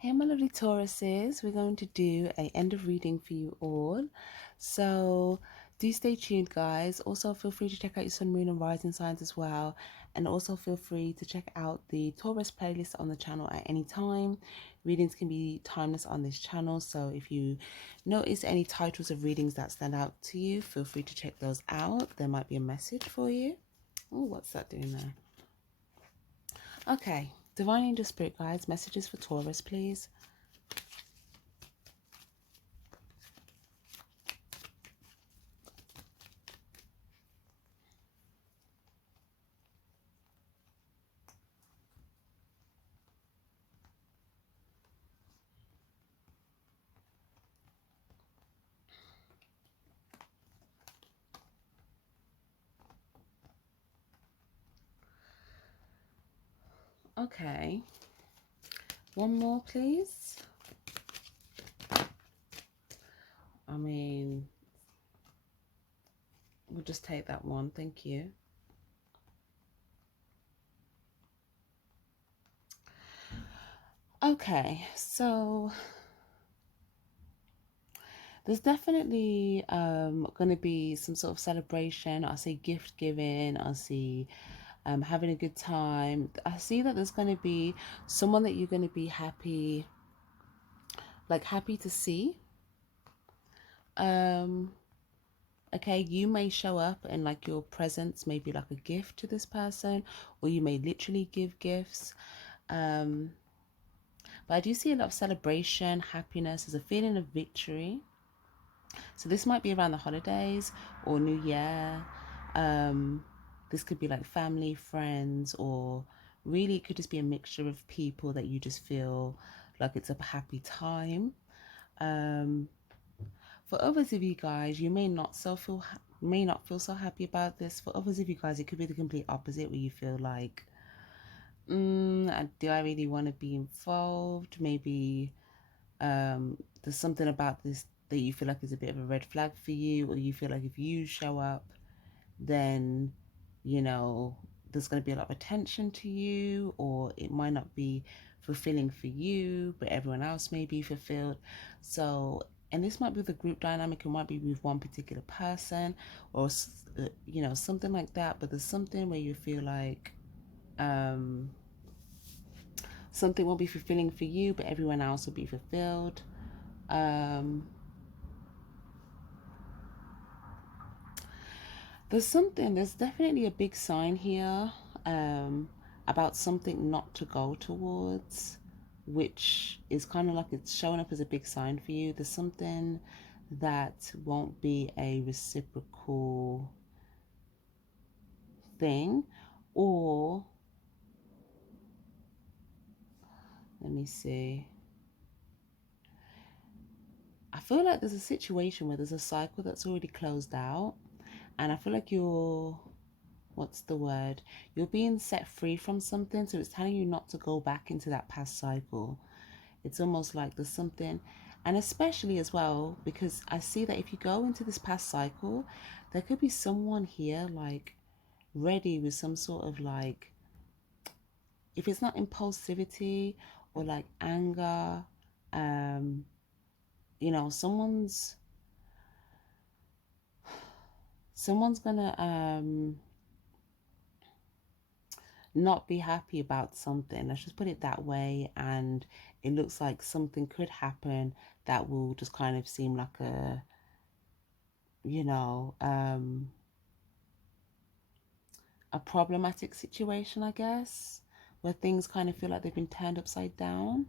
Hey my lovely Tauruses, we're going to do a end of reading for you all. So do stay tuned guys. Also feel free to check out your sun, moon and rising signs as well. And also feel free to check out the Taurus playlist on the channel at any time. Readings can be timeless on this channel. So if you notice any titles of readings that stand out to you, feel free to check those out. There might be a message for you. Oh, what's that doing there? Okay, Divine Angel Spirit guides, messages for Taurus, please. Okay, one more, please. I mean, we'll just take that one. Thank you. Okay, so there's definitely going to be some sort of celebration. I see gift giving. I see having a good time. I see that there's going to be someone that you're going to be happy, like happy to see. Okay, you may show up and like your presence may be like a gift to this person, or you may literally give gifts. But I do see a lot of celebration, happiness. There's a feeling of victory. So this might be around the holidays or New Year. This could be like family, friends, or really it could just be a mixture of people that you just feel like it's a happy time. For others of you guys, you may not feel so happy about this. For others of you guys, it could be the complete opposite, where you feel like, do I really want to be involved? Maybe there's something about this that you feel like is a bit of a red flag for you, or you feel like if you show up, then you know there's going to be a lot of attention to you, or it might not be fulfilling for you, but everyone else may be fulfilled. So, and this might be the group dynamic, it might be with one particular person, or something like that. But there's something where you feel like something will be fulfilling for you, but everyone else will be fulfilled. There's definitely a big sign here about something not to go towards, which is kind of like it's showing up as a big sign for you. There's something that won't be a reciprocal thing, or let me see. I feel like there's a situation where there's a cycle that's already closed out, and I feel like what's the word? You're being set free from something, so it's telling you not to go back into that past cycle. It's almost like there's something, and especially as well, because I see that if you go into this past cycle, there could be someone here like ready with some sort of like, if it's not impulsivity or like anger, um, someone's gonna not be happy about something. Let's just put it that way. And it looks like something could happen that will just kind of seem like you know, a problematic situation, I guess, where things kind of feel like they've been turned upside down.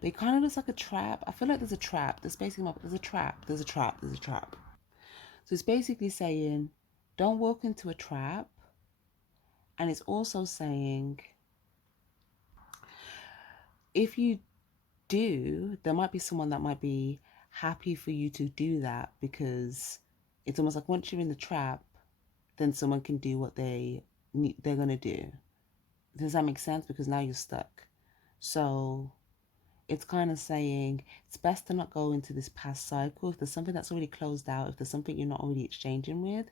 But it kind of looks like a trap. I feel like there's a trap. There's a trap. There's a trap. There's a trap. So it's basically saying, don't walk into a trap. And it's also saying, if you do, there might be someone that might be happy for you to do that, because it's almost like once you're in the trap, then someone can do what they're gonna do. Does that make sense? Because now you're stuck. So it's kind of saying it's best to not go into this past cycle. If there's something that's already closed out, if there's something you're not already exchanging with,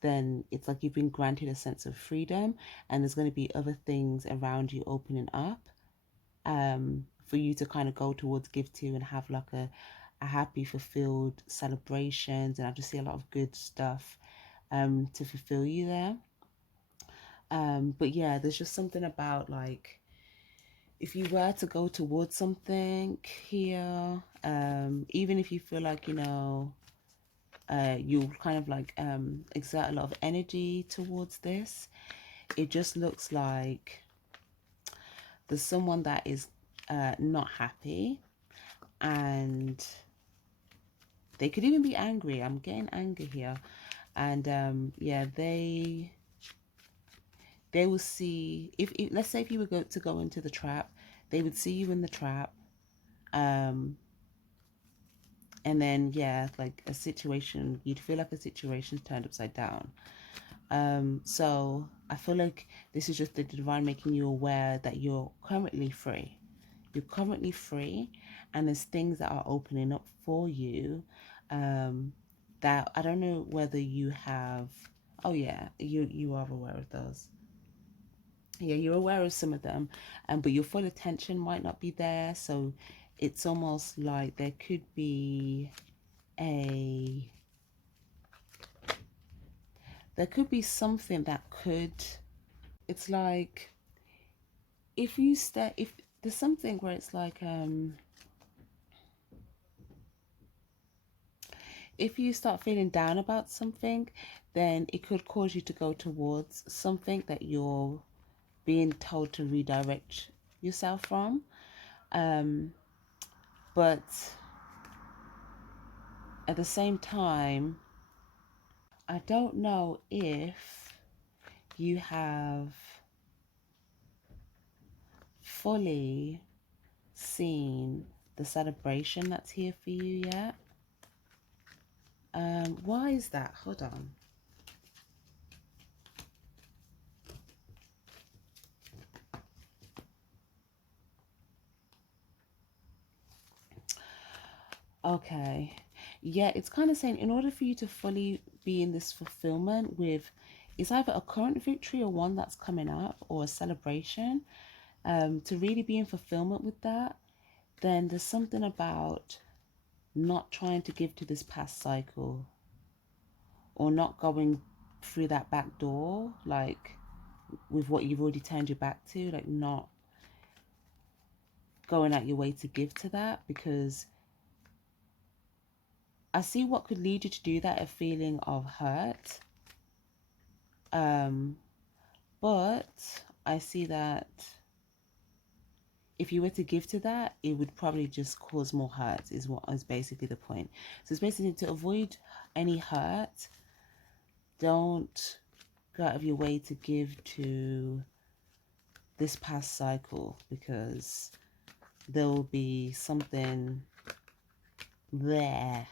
then it's like you've been granted a sense of freedom, and there's going to be other things around you opening up for you to kind of go towards, give to, and have like a happy, fulfilled celebrations. And I just see a lot of good stuff to fulfill you there. But yeah, there's just something about like, if you were to go towards something here, even if you feel like, you'll kind of like exert a lot of energy towards this, it just looks like there's someone that is not happy, and they could even be angry. I'm getting anger here. And yeah, they will see, if let's say if you were to go into the trap, they would see you in the trap. um and then yeah, like a situation, you'd feel like a situation's turned upside down. So I feel like this is just the divine making you aware that you're currently free. You're currently free, and there's things that are opening up for you, that I don't know whether you have. Oh yeah, you are aware of those. Yeah, you're aware of some of them, but your full attention might not be there. So it's almost like a there could be something that could. It's like, if there's something where it's like, if you start feeling down about something, then it could cause you to go towards something that you're being told to redirect yourself from. um but at the same time, I don't know if you have fully seen the celebration that's here for you yet. Why is that? Hold on. Okay. Yeah, it's kind of saying in order for you to fully be in this fulfillment with, it's either a current victory or one that's coming up or a celebration, to really be in fulfillment with that, then there's something about not trying to give to this past cycle, or not going through that back door, like with what you've already turned your back to, like not going out your way to give to that, because I see what could lead you to do that, a feeling of hurt. Um, but I see that if you were to give to that, it would probably just cause more hurt, is what is basically the point. So it's basically to avoid any hurt, don't go out of your way to give to this past cycle, because there will be something there,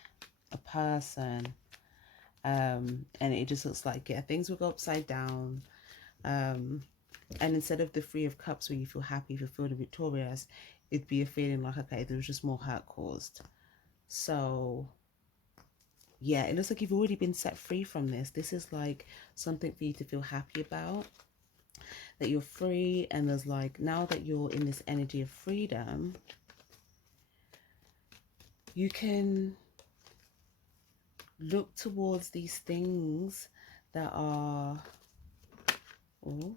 a person, and it just looks like, yeah, things will go upside down. And instead of the Three of Cups where you feel happy, fulfilled and victorious, it'd be a feeling like, okay, there was just more hurt caused. So yeah, it looks like you've already been set free from this. This is like something for you to feel happy about, that you're free. And there's like, now that you're in this energy of freedom, you can look towards these things that are, oh,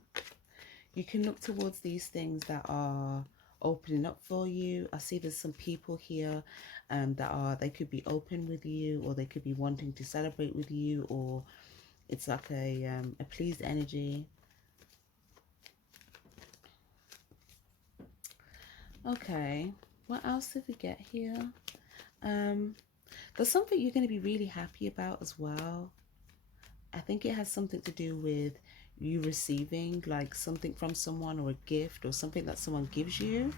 you can look towards these things that are opening up for you. I see there's some people here they could be open with you, or they could be wanting to celebrate with you, or it's like a pleased energy. Okay, what else did we get here? There's something you're going to be really happy about as well. I think it has something to do with you receiving like something from someone, or a gift, or something that someone gives you.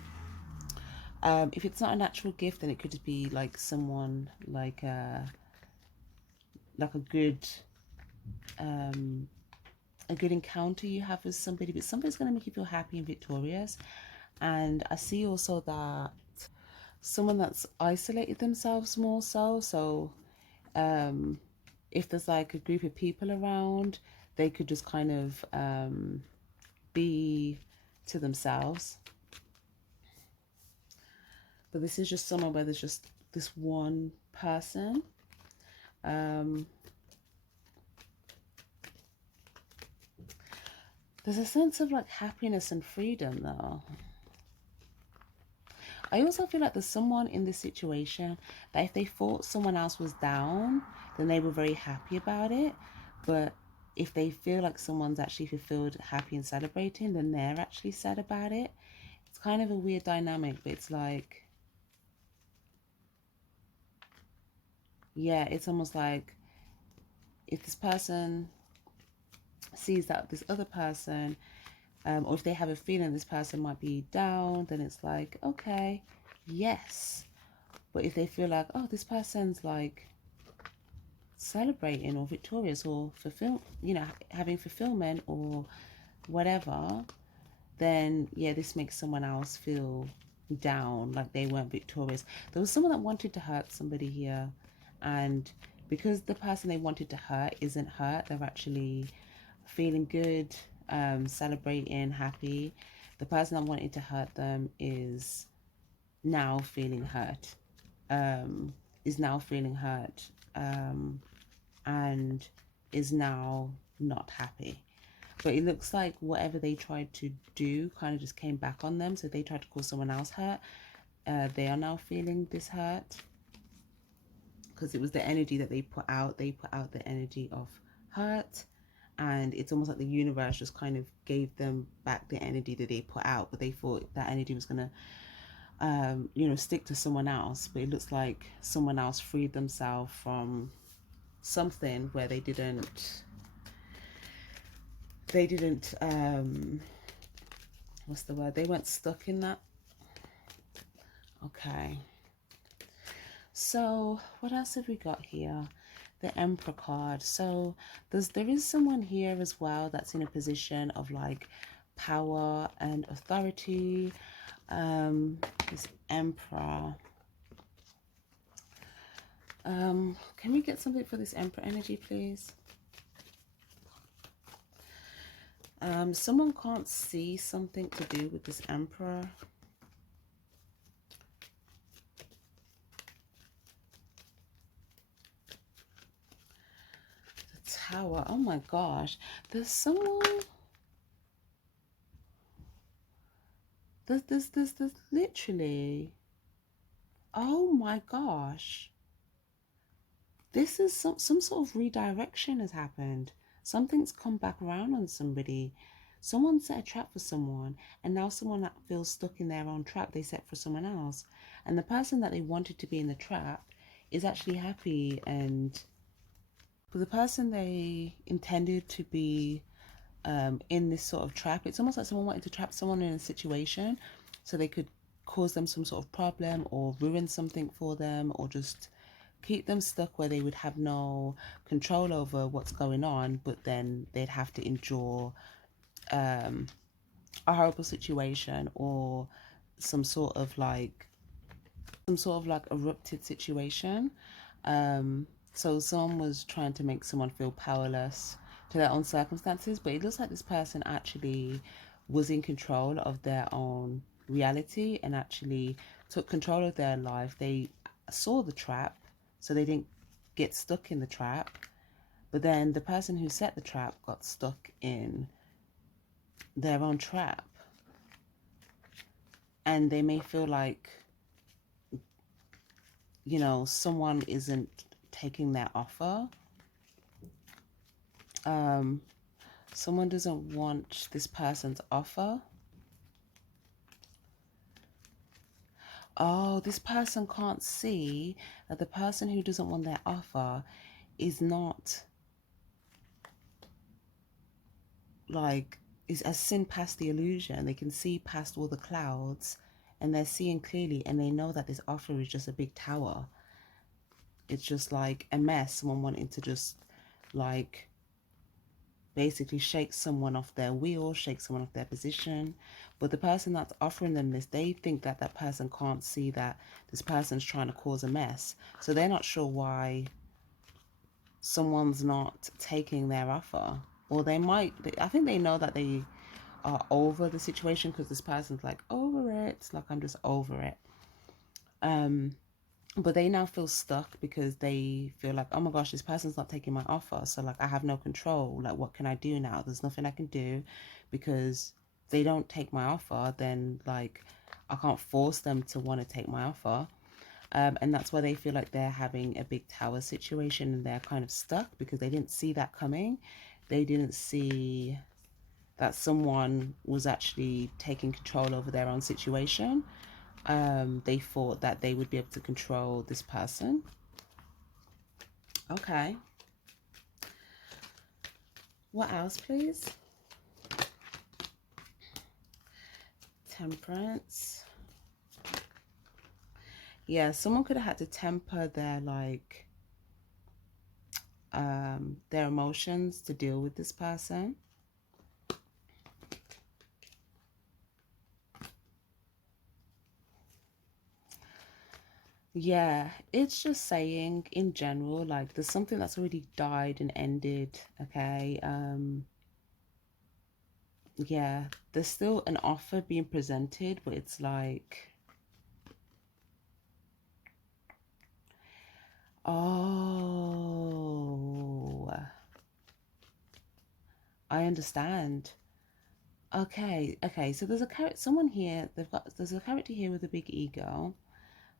If it's not a natural gift, then it could just be like someone like a good encounter you have with somebody, but somebody's going to make you feel happy and victorious. And I see also that someone that's isolated themselves more so, if there's like a group of people around, they could just kind of be to themselves. But this is just somewhere where there's just this one person. There's a sense of like happiness and freedom though. I also feel like there's someone in this situation that if they thought someone else was down, then they were very happy about it. But if they feel like someone's actually fulfilled, happy and celebrating, then they're actually sad about it. It's kind of a weird dynamic, but it's like, yeah, it's almost like if this person sees that this other person, or if they have a feeling this person might be down, then it's like, okay, yes. But if they feel like, oh, this person's like celebrating or victorious or having fulfillment or whatever, then yeah, this makes someone else feel down, like they weren't victorious. There was someone that wanted to hurt somebody here, and because the person they wanted to hurt isn't hurt, they're actually feeling good, celebrating, happy. The person that wanted to hurt them is now feeling hurt, um, is now feeling hurt, and is now not happy. But it looks like whatever they tried to do kind of just came back on them. So they tried to cause someone else hurt. They are now feeling this hurt because it was the energy that they put out. They put out the energy of hurt. And it's almost like the universe just kind of gave them back the energy that they put out. But they thought that energy was going to stick to someone else. But it looks like someone else freed themselves from something where they didn't what's the word, they weren't stuck in that. Okay, so what else have we got here? The Emperor card. So there is someone here as well that's in a position of like power and authority. This Emperor. Can we get something for this Emperor energy, please? Someone can't see something to do with this Emperor. The Tower. Oh my gosh. There's someone. There's literally. Oh my gosh. This is some sort of redirection has happened. Something's come back around on somebody. Someone set a trap for someone, and now someone that feels stuck in their own trap they set for someone else. And the person that they wanted to be in the trap is actually happy, and but the person they intended to be in this sort of trap, it's almost like someone wanted to trap someone in a situation so they could cause them some sort of problem or ruin something for them or just keep them stuck where they would have no control over what's going on, but then they'd have to endure a horrible situation or some sort of like erupted situation. So someone was trying to make someone feel powerless to their own circumstances, but it looks like this person actually was in control of their own reality and actually took control of their life. They saw the trap, so they didn't get stuck in the trap. But then the person who set the trap got stuck in their own trap. And they may feel like, someone isn't taking their offer. Someone doesn't want this person's offer. Oh, this person can't see that the person who doesn't want their offer is not has seen past the illusion. They can see past all the clouds and they're seeing clearly, and they know that this offer is just a big tower. It's just like a mess, someone wanting to just like basically shake someone off their wheel, shake someone off their position. But the person that's offering them this, they think that that person can't see that this person's trying to cause a mess. So they're not sure why someone's not taking their offer, or they might, I think they know that they are over the situation because this person's like over it, like I'm just over it. But they now feel stuck because they feel like, oh my gosh, this person's not taking my offer, so like I have no control. Like, what can I do now? There's nothing I can do because they don't take my offer. Then like I can't force them to want to take my offer. And that's why they feel like they're having a big tower situation and they're kind of stuck because they didn't see that coming. They didn't see that someone was actually taking control over their own situation. They thought that they would be able to control this person. Okay. What else, please? Temperance. Yeah, someone could have had to temper their like their emotions to deal with this person. Yeah, it's just saying in general, like there's something that's already died and ended, okay? Yeah, there's still an offer being presented, but it's like, oh, I understand. Okay, so there's a character, someone here, there's a character here with a big ego,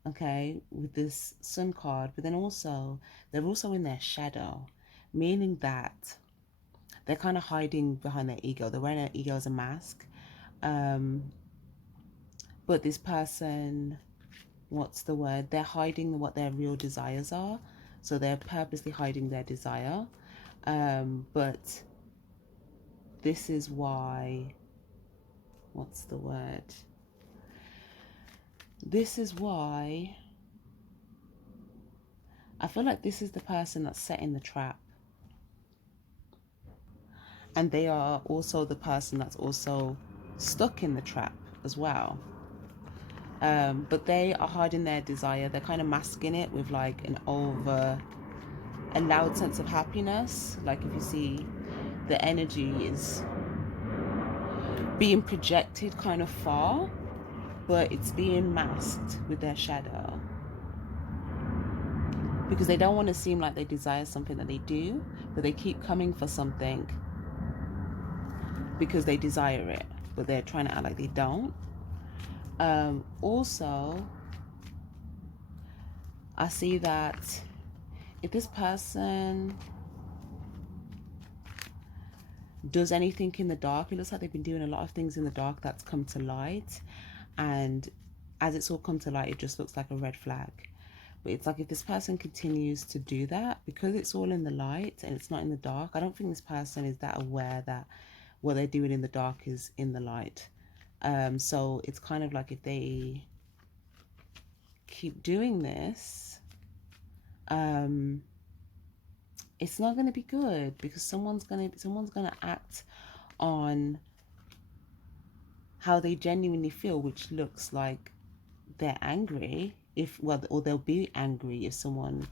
okay, with this sun card, but then also, they're also in their shadow, meaning that they're kind of hiding behind their ego. They're wearing their ego as a mask. Um, but this person, what's the word? They're hiding what their real desires are. So they're purposely hiding their desire. But this is why, what's the word? This is why I feel like this is the person that's setting the trap. And they are also the person that's also stuck in the trap as well. But they are hiding their desire. They're kind of masking it with like a loud sense of happiness. Like if you see the energy is being projected kind of far, but it's being masked with their shadow because they don't want to seem like they desire something that they do, but they keep coming for something because they desire it, but they're trying to act like they don't. Also, I see that if this person does anything in the dark, it looks like they've been doing a lot of things in the dark that's come to light, and as it's all come to light, it just looks like a red flag. But it's like if this person continues to do that, because it's all in the light and it's not in the dark, I don't think this person is that aware that what they're doing in the dark is in the light. So it's kind of like if they keep doing this, it's not going to be good because someone's gonna act on how they genuinely feel, which looks like they're angry if, well, or they'll be angry if someone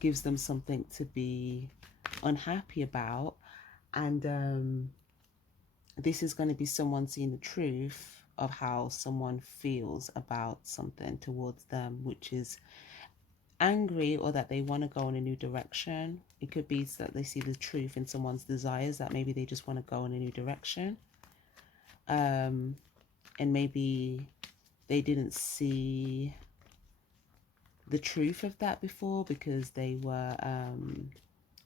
gives them something to be unhappy about. And this is going to be someone seeing the truth of how someone feels about something towards them, which is angry, or that they want to go in a new direction. It could be that they see the truth in someone's desires, that maybe they just want to go in a new direction. And maybe they didn't see the truth of that before because they were,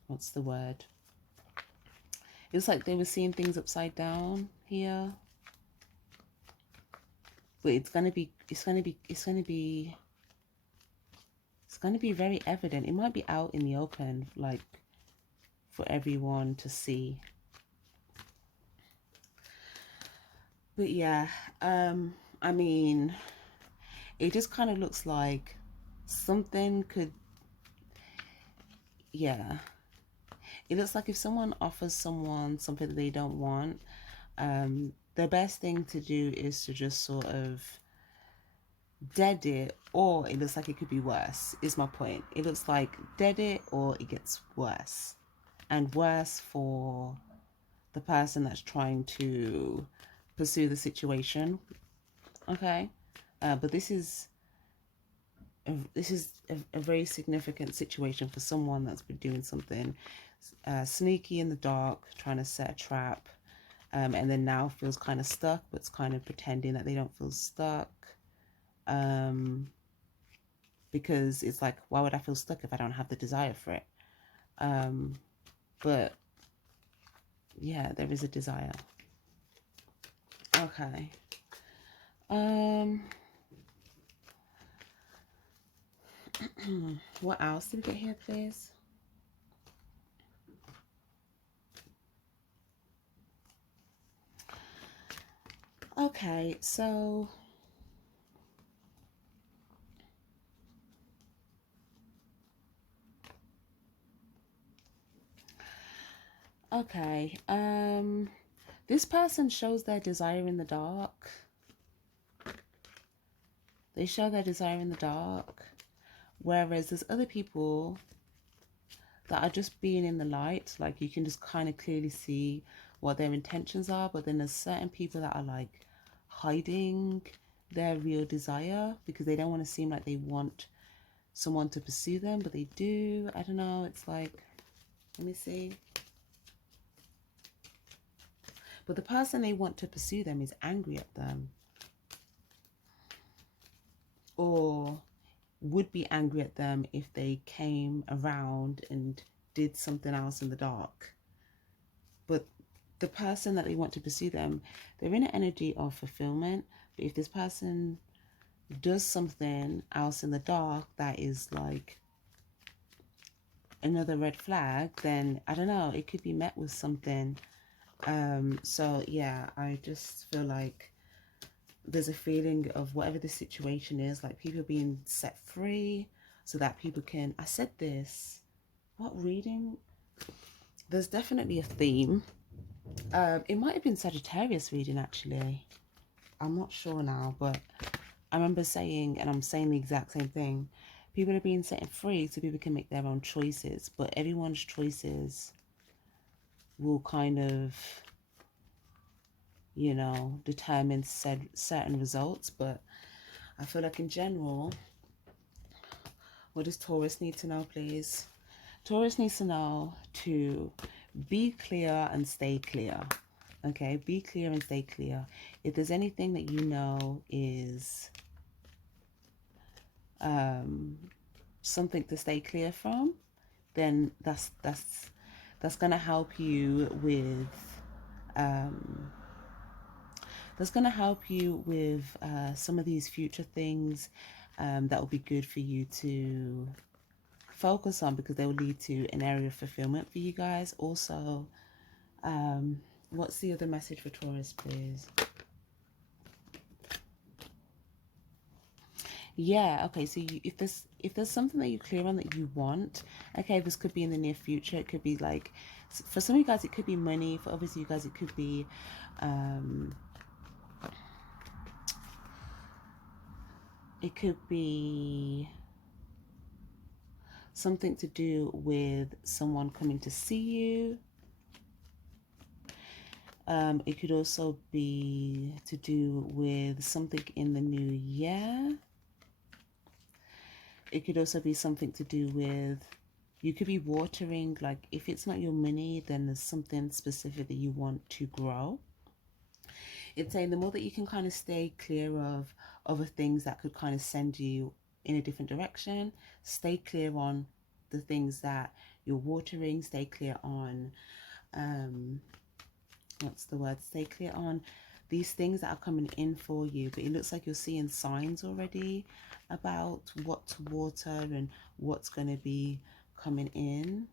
what's the word? It was like they were seeing things upside down here. But it's gonna be very evident. It might be out in the open, like for everyone to see. But yeah, I mean, it just kind of looks like something could, yeah. It looks like if someone offers someone something that they don't want, the best thing to do is to just sort of dead it, or it looks like it could be worse, is my point. It looks like dead it or it gets worse. And worse for the person that's trying to pursue the situation. Okay. But this is a very significant situation for someone that's been doing something sneaky in the dark, trying to set a trap, and then now feels kind of stuck, but it's kind of pretending that they don't feel stuck. Because it's like, why would I feel stuck if I don't have the desire for it? But yeah, there is a desire. Okay. What else did we get here, please? Okay, so okay, this person shows their desire in the dark. They show their desire in the dark, whereas there's other people that are just being in the light. Like, you can just kind of clearly see what their intentions are, but then there's certain people that are like hiding their real desire because they don't want to seem like they want someone to pursue them, but they do. I don't know. It's like, let me see. But the person they want to pursue them is angry at them, or would be angry at them if they came around and did something else in the dark. But the person that they want to pursue them, they're in an energy of fulfillment. But if this person does something else in the dark that is like another red flag, then I don't know, it could be met with something. So yeah, I just feel like there's a feeling of whatever the situation is, like people being set free so that people can, I said this, what reading? There's definitely a theme. It might have been Sagittarius reading, actually. I'm not sure now, but I remember saying, and I'm saying the exact same thing, people are being set free so people can make their own choices, but everyone's choices will kind of, you know, determine certain results. But I feel like in general, what does Taurus need to know, please? Taurus needs to know to be clear and stay clear. Okay, be clear and stay clear. If there's anything that you know is something to stay clear from, then that's gonna help you with some of these future things that will be good for you to focus on, because they will lead to an area of fulfillment for you guys. Also, what's the other message for Taurus, please? Yeah, okay, so if there's something that you're clear on that you want, okay, this could be in the near future. It could be like, for some of you guys it could be money, for obviously you guys it could be something to do with someone coming to see you. It could also be to do with something in the new year. It could also be something to do with, you could be watering, like if it's not your money, then there's something specific that you want to grow. It's saying the more that you can kind of stay clear of other things that could kind of send you in a different direction, stay clear on the things that you're watering, stay clear on, stay clear on these things that are coming in for you. But it looks like you're seeing signs already about what to water and what's going to be coming in.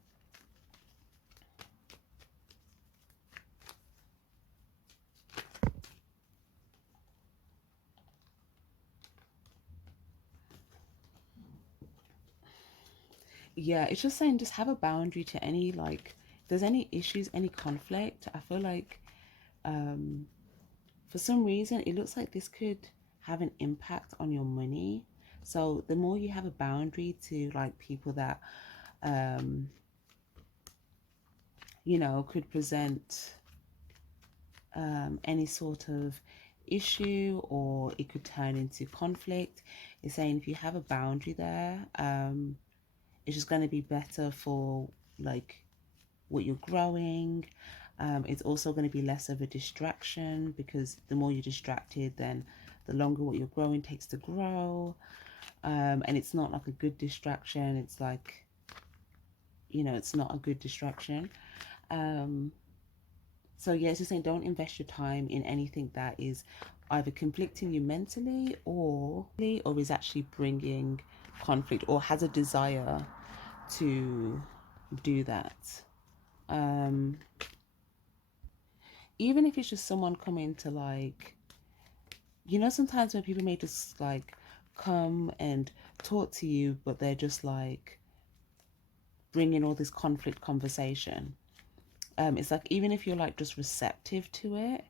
Yeah, it's just saying, just have a boundary to any, like, if there's any issues, any conflict. I feel like for some reason it looks like this could have an impact on your money. So the more you have a boundary to like people that you know, could present any sort of issue, or it could turn into conflict. It's saying if you have a boundary there, it's just going to be better for like what you're growing. It's also going to be less of a distraction, because the more you're distracted, then the longer what you're growing takes to grow. And it's not like a good distraction. It's like, you know, it's not a good distraction. So yeah, it's just saying don't invest your time in anything that is either conflicting you mentally, or is actually bringing conflict, or has a desire to do that. Um, Even if it's just someone coming to like, you know, sometimes when people may just like come and talk to you, but they're just like bringing all this conflict conversation. It's like, even if you're like just receptive to it,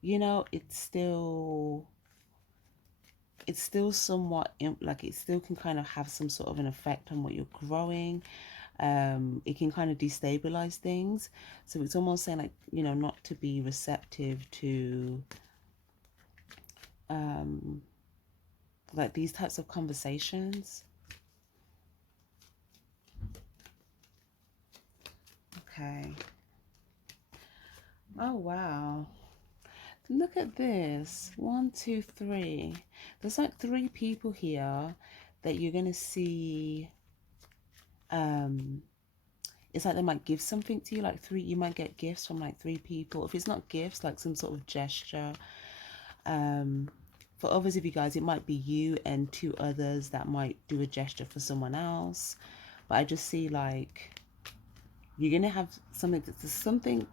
you know, it's still somewhat like, it still can kind of have some sort of an effect on what you're growing. It can kind of destabilize things. So it's almost saying like, you know, not to be receptive to like these types of conversations. Okay. Oh wow. Look at this. 1, 2, 3. There's like 3 people here that you're gonna see. It's like they might give something to you, like 3. You might get gifts from like 3 people. If it's not gifts, like some sort of gesture. For others of you guys, it might be you and 2 others that might do a gesture for someone else. But I just see like you're gonna have something that's something.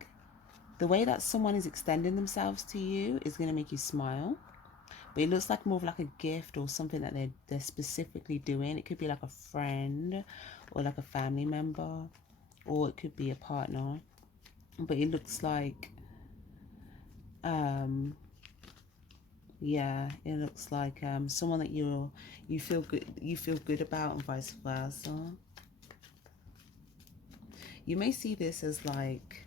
The way that someone is extending themselves to you is going to make you smile. But it looks like more of like a gift, or something that they're specifically doing. It could be like a friend, or like a family member, or it could be a partner. But it looks like, yeah, it looks like someone that you feel good about, and vice versa. You may see this as like,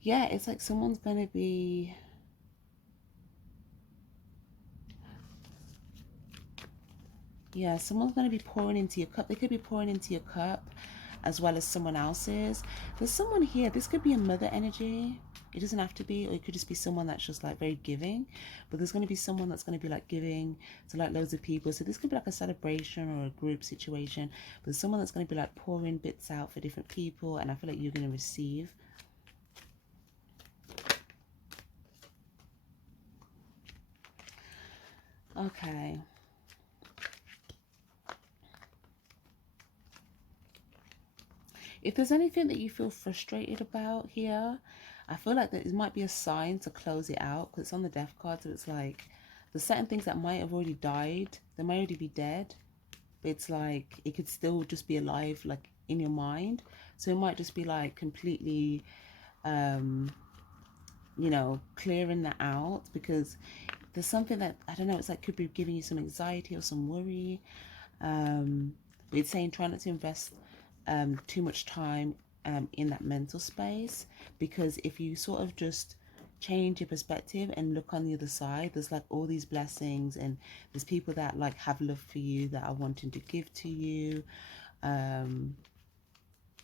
yeah, it's like someone's going to be, yeah, someone's going to be pouring into your cup. They could be pouring into your cup as well as someone else's. There's someone here. This could be a mother energy. It doesn't have to be, or it could just be someone that's just like very giving. But there's going to be someone that's going to be like giving to like loads of people. So this could be like a celebration or a group situation. But there's someone that's going to be like pouring bits out for different people. And I feel like you're going to receive. Okay. If there's anything that you feel frustrated about here, I feel like that it might be a sign to close it out, because it's on the death card. So it's like there's certain things that might have already died. They might already be dead. But it's like it could still just be alive, like in your mind. So it might just be like completely, you know, clearing that out, because there's something that, I don't know, it's like could be giving you some anxiety or some worry. But it's saying try not to invest too much time in that mental space, because if you sort of just change your perspective and look on the other side, there's like all these blessings, and there's people that like have love for you, that are wanting to give to you.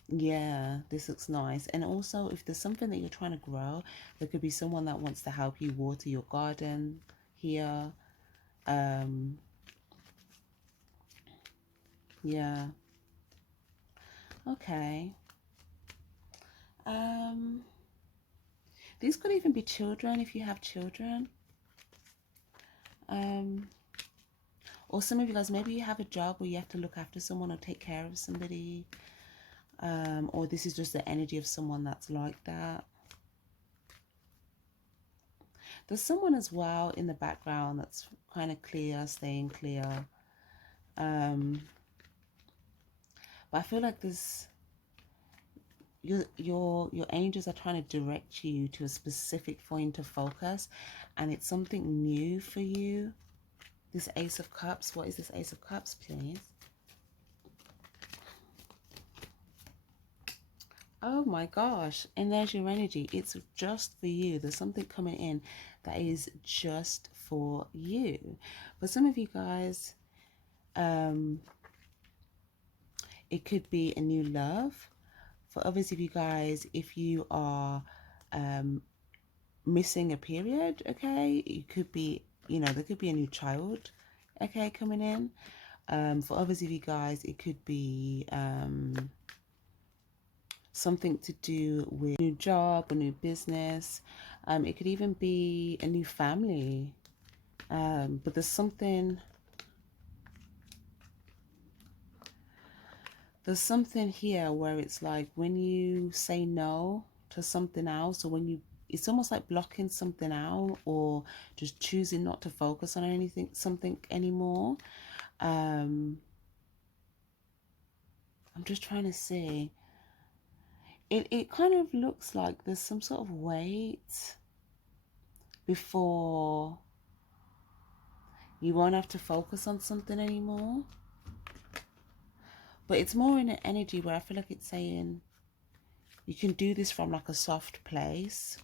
Yeah, this looks nice. And also, if there's something that you're trying to grow, there could be someone that wants to help you water your garden here. Yeah. Okay. um these could even be children, if you have children. um or some of you guys, maybe you have a job where you have to look after someone or take care of somebody. Or this is just the energy of someone that's like that. There's someone as well in the background that's kind of clear, staying clear. But I feel like your angels are trying to direct you to a specific point of focus, and it's something new for you. This Ace of Cups, what is this Ace of Cups, please? Oh my gosh, and there's your energy. It's just for you. There's something coming in that is just for you. For some of you guys, it could be a new love. For others of you guys, if you are missing a period, okay, it could be, you know, there could be a new child, okay, coming in. For others of you guys, it could be something to do with a new job, a new business. It could even be a new family. But there's something here where it's like when you say no to something else, or when you, it's almost like blocking something out, or just choosing not to focus on something anymore. I'm just trying to see. It kind of looks like there's some sort of weight before you won't have to focus on something anymore. But it's more in an energy where I feel like it's saying you can do this from like a soft place.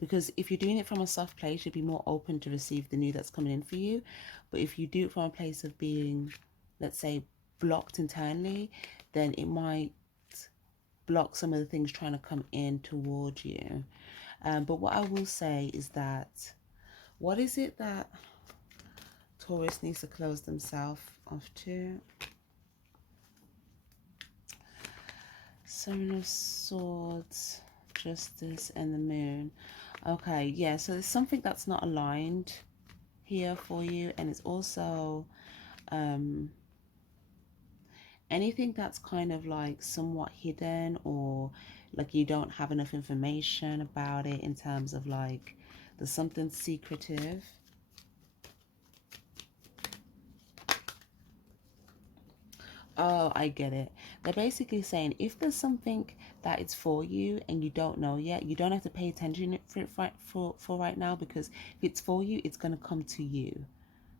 Because if you're doing it from a soft place, you'll be more open to receive the new that's coming in for you. But if you do it from a place of being, let's say, blocked internally, then it might block some of the things trying to come in towards you. But what I will say is that, what is it that Taurus needs to close themselves off to? Seven of Swords, Justice, and the Moon. Okay, yeah, so there's something that's not aligned here for you, and it's also anything that's kind of like somewhat hidden, or like you don't have enough information about it, in terms of like there's something secretive. Oh, I get it. They're basically saying if there's something that it's for you and you don't know yet, you don't have to pay attention for right now, because if it's for you, it's going to come to you.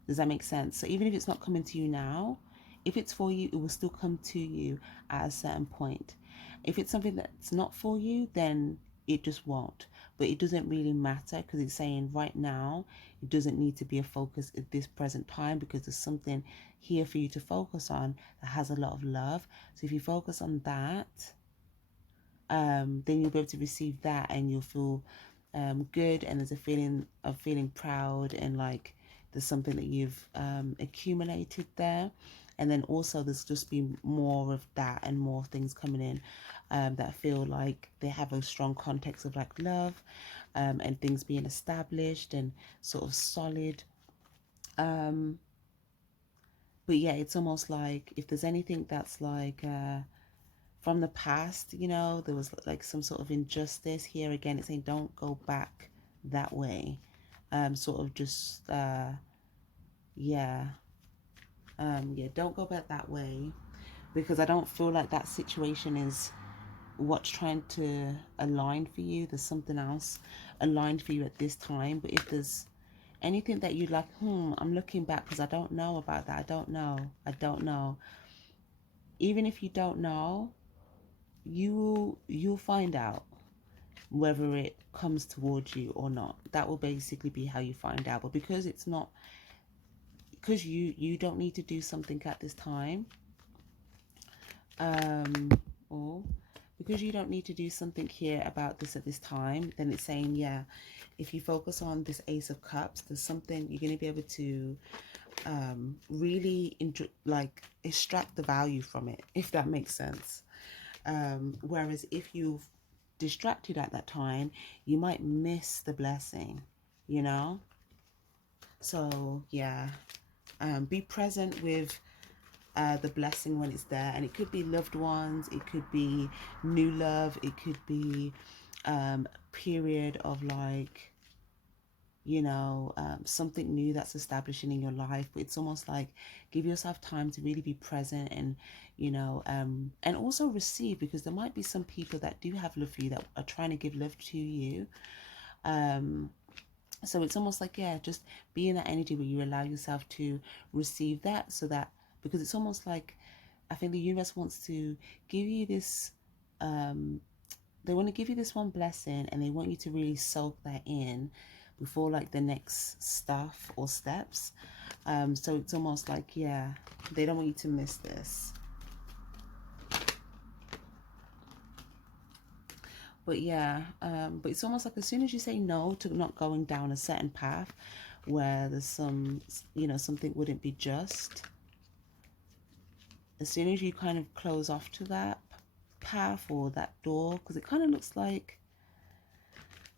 Does that make sense? So even if it's not coming to you now, if it's for you, it will still come to you at a certain point. If it's something that's not for you, then it just won't. But it doesn't really matter, because it's saying right now, it doesn't need to be a focus at this present time, because there's something here for you to focus on that has a lot of love. So if you focus on that, then you'll be able to receive that, and you'll feel good, and there's a feeling of feeling proud, and like there's something that you've accumulated there. And then also there's just been more of that, and more things coming in that feel like they have a strong context of like love, and things being established and sort of solid. But yeah, it's almost like if there's anything that's like from the past, you know, there was like some sort of injustice here. Again, it's saying don't go back that way. Sort of just yeah, yeah, don't go back that way, because I don't feel like that situation is what's trying to align for you. There's something else aligned for you at this time. But if there's anything that you like, I'm looking back because I don't know about that, I don't know. Even if you don't know, you'll find out whether it comes towards you or not. That will basically be how you find out. But because it's not, because you don't need to do something at this time, or because you don't need to do something here about this at this time, then it's saying, yeah, if you focus on this Ace of Cups, there's something you're going to be able to really like extract the value from it, if that makes sense. Whereas if you've distracted at that time, you might miss the blessing, you know. So yeah, be present with the blessing when it's there, and it could be loved ones, it could be new love, it could be period of like something new that's establishing in your life. But it's almost like give yourself time to really be present and, and also receive, because there might be some people that do have love for you that are trying to give love to you. So it's almost like, yeah, just be in that energy where you allow yourself to receive that, so that, because it's almost like, I think the universe wants to give you this, they want to give you this one blessing, and they want you to really soak that in before like the next stuff or steps. So it's almost like, yeah, they don't want you to miss this. But yeah, but it's almost like as soon as you say no to not going down a certain path where there's some, something wouldn't be just, as soon as you kind of close off to that path or that door, because it kind of looks like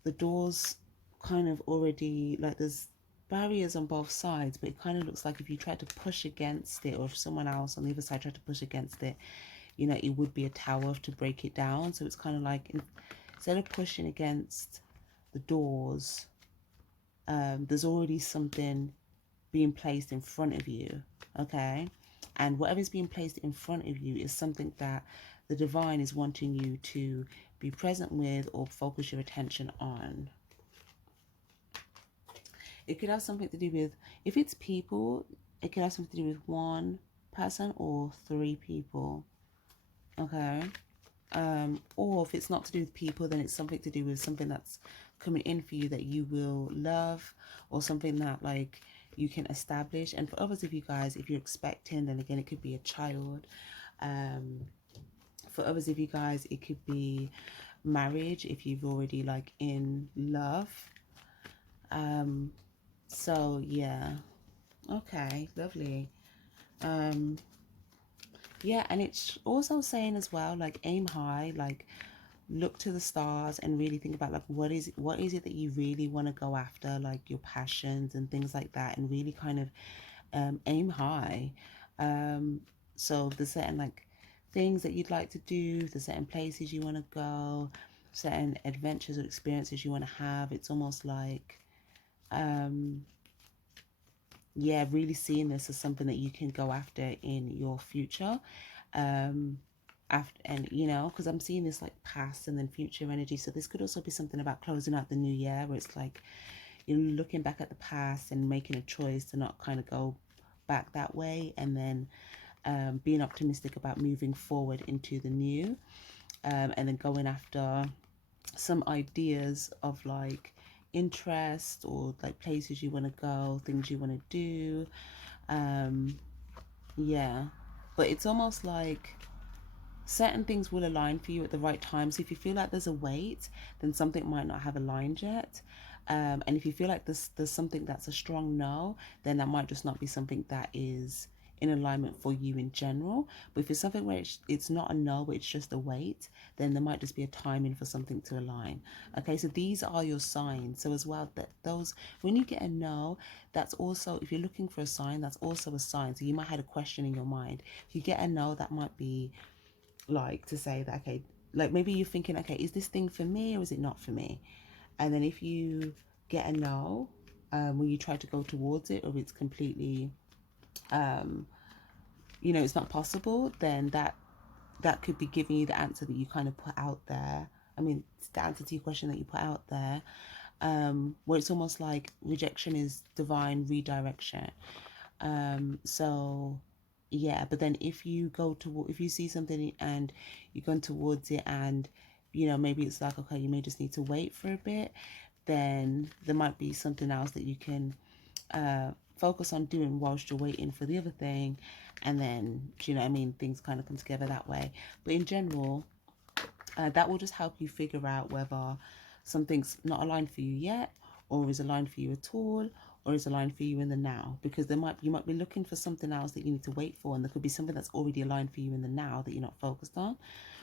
the door's kind of already, like there's barriers on both sides, but it kind of looks like if you tried to push against it, or if someone else on the other side tried to push against it, it would be a tower to break it down. So it's kind of like, instead of pushing against the doors, there's already something being placed in front of you, okay? And whatever's being placed in front of you is something that the divine is wanting you to be present with or focus your attention on. It could have something to do with, if it's people, it could have something to do with one person or three people, okay? Or if it's not to do with people, then it's something to do with something that's coming in for you that you will love, or something that like you can establish. And for others of you guys, if you're expecting, then again it could be a child. For others of you guys, it could be marriage if you've already like in love. So yeah, okay, lovely. Yeah, and it's also saying as well, like aim high, like look to the stars and really think about like what is it that you really want to go after, like your passions and things like that, and really kind of aim high. So there's certain like things that you'd like to do, there's certain places you want to go, certain adventures or experiences you want to have. It's almost like yeah, really seeing this as something that you can go after in your future. After, and because I'm seeing this like past and then future energy, so this could also be something about closing out the new year, where it's like you're looking back at the past and making a choice to not kind of go back that way, and then being optimistic about moving forward into the new, and then going after some ideas of like interest or like places you want to go, things you want to do. Yeah, but it's almost like certain things will align for you at the right time. So if you feel like there's a wait, then something might not have aligned yet. And if you feel like there's something that's a strong no, then that might just not be something that is in alignment for you in general. But if it's something where it's not a no, but it's just a wait, then there might just be a timing for something to align. Okay, so these are your signs. So as well, that those, when you get a no, that's also, if you're looking for a sign, that's also a sign. So you might have a question in your mind. If you get a no, that might be like to say that, okay, like maybe you're thinking, okay, is this thing for me or is it not for me? And then if you get a no, when you try to go towards it, or it's completely it's not possible, then that could be giving you the answer that you kind of put out there. I mean, it's the answer to your question that you put out there, where it's almost like rejection is divine redirection. So yeah, but then if you if you see something and you're going towards it, and maybe it's like, okay, you may just need to wait for a bit, then there might be something else that you can focus on doing whilst you're waiting for the other thing, and then do you know what I mean, things kind of come together that way. But in general, that will just help you figure out whether something's not aligned for you yet, or is aligned for you at all, or is aligned for you in the now. Because you might be looking for something else that you need to wait for, and there could be something that's already aligned for you in the now that you're not focused on.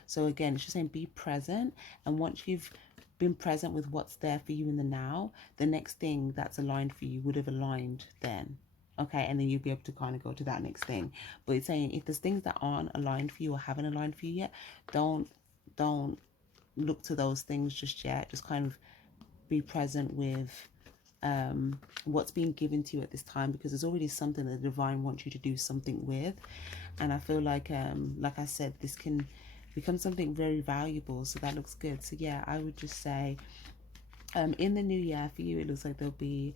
So again, it's just saying be present, and once you've been present with what's there for you in the now, the next thing that's aligned for you would have aligned then. Okay, and then you'll be able to kind of go to that next thing. But it's saying if there's things that aren't aligned for you or haven't aligned for you yet, don't look to those things just yet. Just kind of be present with what's being given to you at this time, because there's already something that the divine wants you to do something with. And I feel like I said, this can become something very valuable. So that looks good. So yeah, I would just say in the new year for you, it looks like there'll be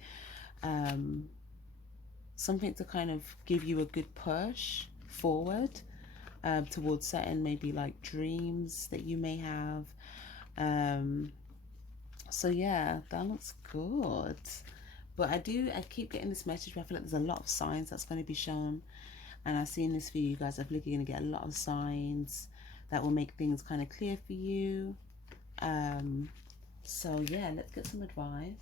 something to kind of give you a good push forward towards certain maybe like dreams that you may have. So yeah, that looks good. But I keep getting this message where I feel like there's a lot of signs that's going to be shown. And I've seen this for you guys. I feel like you're going to get a lot of signs that will make things kind of clear for you. So yeah, let's get some advice.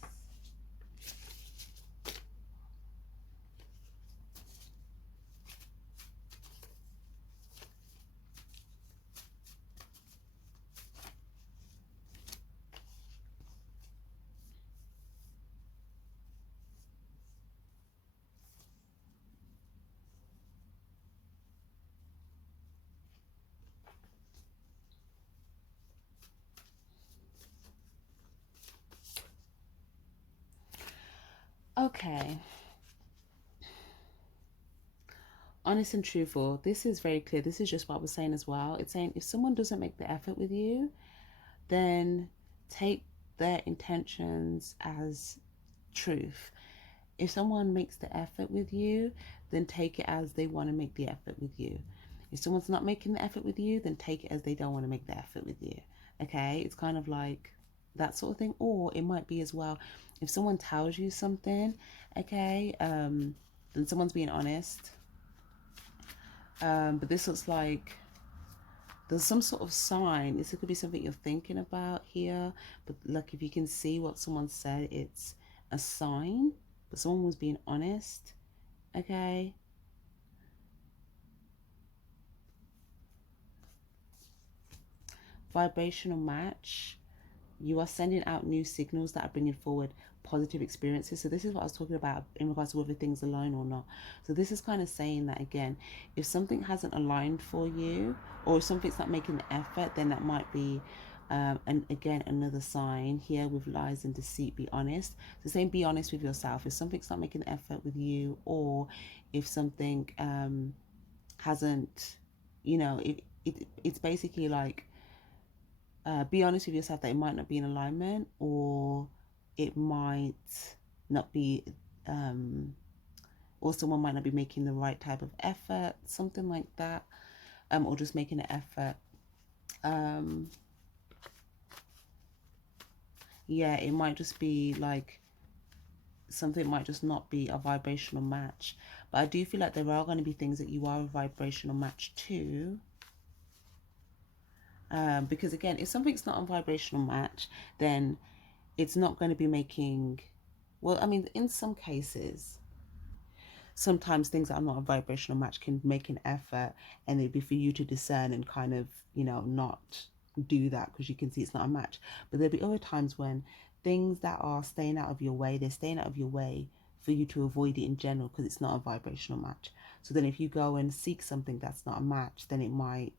Okay. Honest and truthful. This is very clear. This is just what I was saying as well. It's saying if someone doesn't make the effort with you, then take their intentions as truth. If someone makes the effort with you, then take it as they want to make the effort with you. If someone's not making the effort with you, then take it as they don't want to make the effort with you. Okay? It's kind of like that sort of thing. Or it might be as well, if someone tells you something, okay, then someone's being honest. But this looks like there's some sort of sign. This could be something you're thinking about here. But like if you can see what someone said, it's a sign. But someone was being honest. Okay. Vibrational match. You are sending out new signals that are bringing forward positive experiences. So this is what I was talking about in regards to whether things align or not. So this is kind of saying that again, if something hasn't aligned for you, or if something's not making the effort, then that might be and again another sign here with lies and deceit. Be honest. So saying be honest with yourself. If something's not making the effort with you, or if something hasn't, it's basically like be honest with yourself that it might not be in alignment, or it might not be or someone might not be making the right type of effort, something like that, or just making an effort. Yeah, it might just be like something might just not be a vibrational match. But I do feel like there are going to be things that you are a vibrational match to. Because again, if something's not a vibrational match, then it's not going to be making, well, I mean, in some cases, sometimes things that are not a vibrational match can make an effort, and it'd be for you to discern and kind of, not do that because you can see it's not a match. But there'll be other times when things that are staying out of your way, they're staying out of your way for you to avoid it in general because it's not a vibrational match. So then if you go and seek something that's not a match, then it might,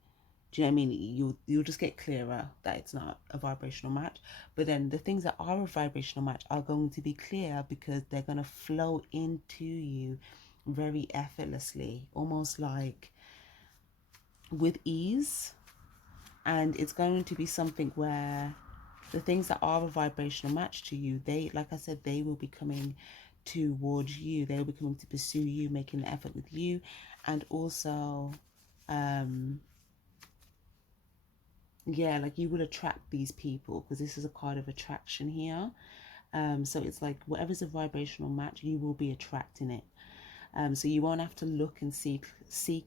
do you know what I mean? You'll just get clearer that it's not a vibrational match. But then the things that are a vibrational match are going to be clear because they're going to flow into you very effortlessly, almost like with ease. And it's going to be something where the things that are a vibrational match to you, they, like I said, they will be coming towards you. They will be coming to pursue you, making the effort with you. And also, yeah, like you will attract these people because this is a card of attraction here. So it's like whatever's a vibrational match, you will be attracting it. So you won't have to look and seek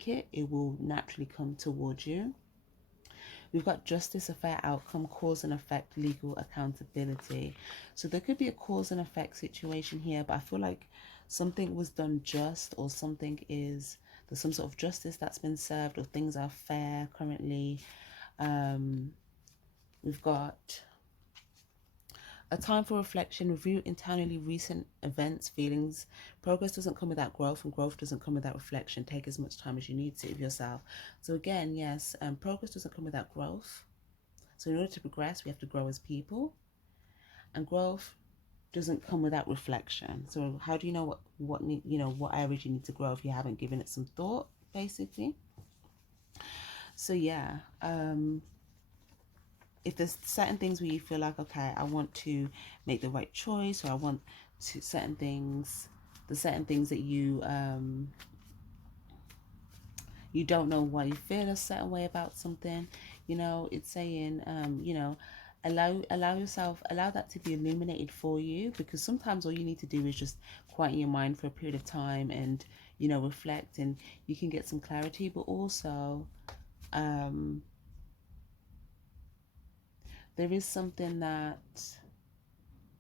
it. It will naturally come towards you. We've got justice, a fair outcome, cause and effect, legal accountability. So there could be a cause and effect situation here, but I feel like something was done just, or there's some sort of justice that's been served, or things are fair currently. We've got a time for reflection, review internally recent events, feelings. Progress doesn't come without growth, and growth doesn't come without reflection. Take as much time as you need to with yourself. So again, yes, progress doesn't come without growth. So in order to progress, we have to grow as people. And growth doesn't come without reflection. So how do you know what need, what areas you need to grow if you haven't given it some thought, basically? So yeah, if there's certain things where you feel like, okay, I want to make the right choice, or I want to certain things, the certain things that you don't know why you feel a certain way about something, it's saying, allow yourself, allow that to be illuminated for you, because sometimes all you need to do is just quieten your mind for a period of time and reflect, and you can get some clarity. But also, there is something that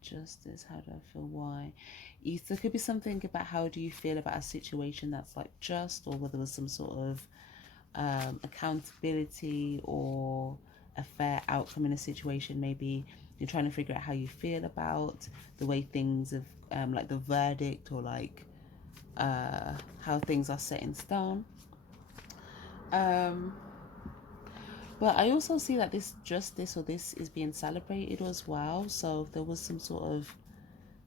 justice, how do I feel, why, there could be something about how do you feel about a situation that's like just, or whether there was some sort of accountability or a fair outcome in a situation. Maybe you're trying to figure out how you feel about the way things have, like the verdict, or like how things are set in stone. But I also see that this justice, or this, is being celebrated as well. So if there was some sort of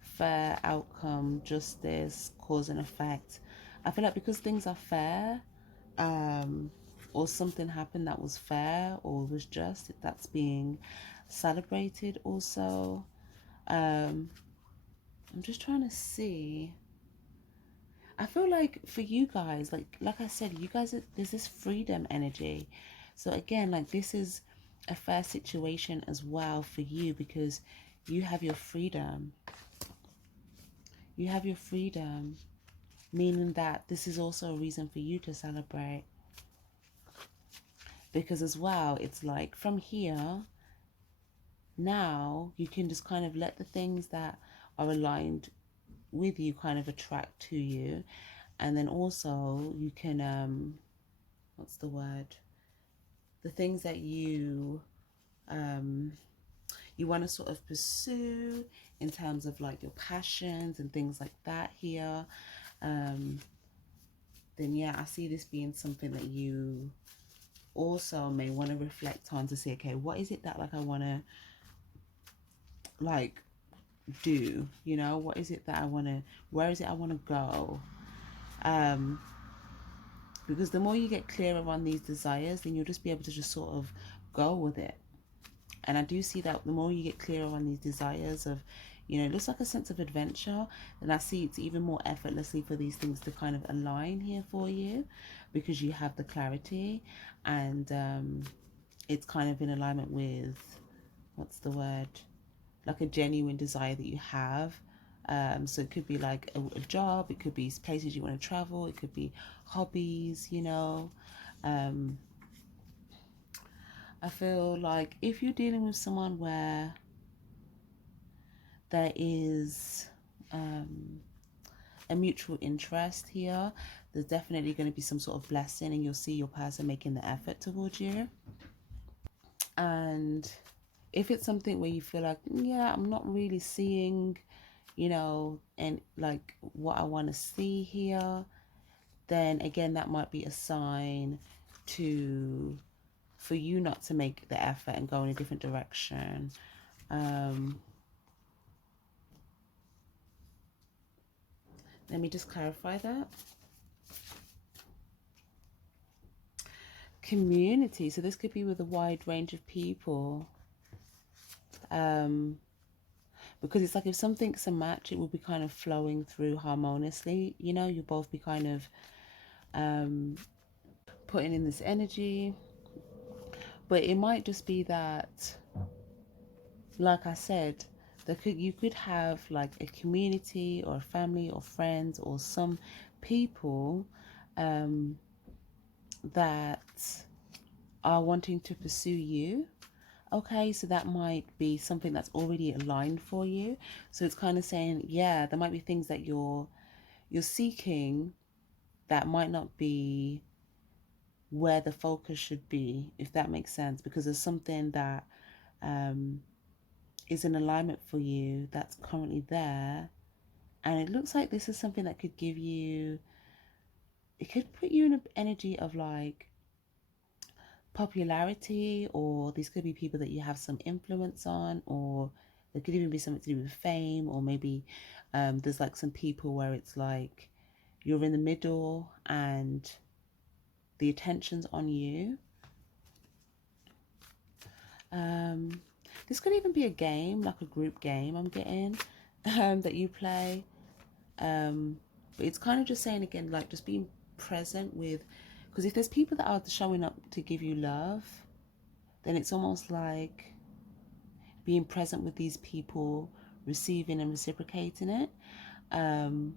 fair outcome, justice, cause and effect, I feel like because things are fair, or something happened that was fair or was just, that's being celebrated also. I'm just trying to see. I feel like for you guys, like I said, you guys, there's this freedom energy. So again, like this is a fair situation as well for you, because you have your freedom. You have your freedom, meaning that this is also a reason for you to celebrate. Because as well, it's like from here, now you can just kind of let the things that are aligned with you kind of attract to you. And then also you can, what's the word? The things that you want to sort of pursue in terms of like your passions and things like that here, then yeah, I see this being something that you also may want to reflect on, to say, okay, what is it that like I want to like do, what is it that I want to, where is it I want to go? Because the more you get clearer on these desires, then you'll just be able to just sort of go with it. And I do see that the more you get clearer on these desires of, it looks like a sense of adventure, and I see it's even more effortlessly for these things to kind of align here for you, because you have the clarity, and it's kind of in alignment with, what's the word, like a genuine desire that you have. So it could be like a job, it could be places you want to travel, it could be hobbies, I feel like if you're dealing with someone where there is a mutual interest here, there's definitely going to be some sort of blessing, and you'll see your person making the effort towards you. And if it's something where you feel like, yeah, I'm not really seeing, and like what I want to see here, then again, that might be a sign to for you not to make the effort and go in a different direction. Let me just clarify that. Community. So this could be with a wide range of people. Because it's like if something's a match, it will be kind of flowing through harmoniously. You'll both be kind of putting in this energy. But it might just be that, like I said, you could have like a community or a family or friends or some people that are wanting to pursue you. Okay, so that might be something that's already aligned for you. So it's kind of saying, yeah, there might be things that you're seeking that might not be where the focus should be, if that makes sense, because there's something that is in alignment for you that's currently there. And it looks like this is something that could give you, it could put you in an energy of like popularity, or these could be people that you have some influence on, or There could even be something to do with fame, or maybe there's like some people where it's like you're in the middle and the attention's on you. This could even be a game, like a group game I'm getting, that you play. But it's kind of just saying again, like just being present with, because if there's people that are showing up to give you love, then it's almost like being present with these people, receiving and reciprocating it. Um,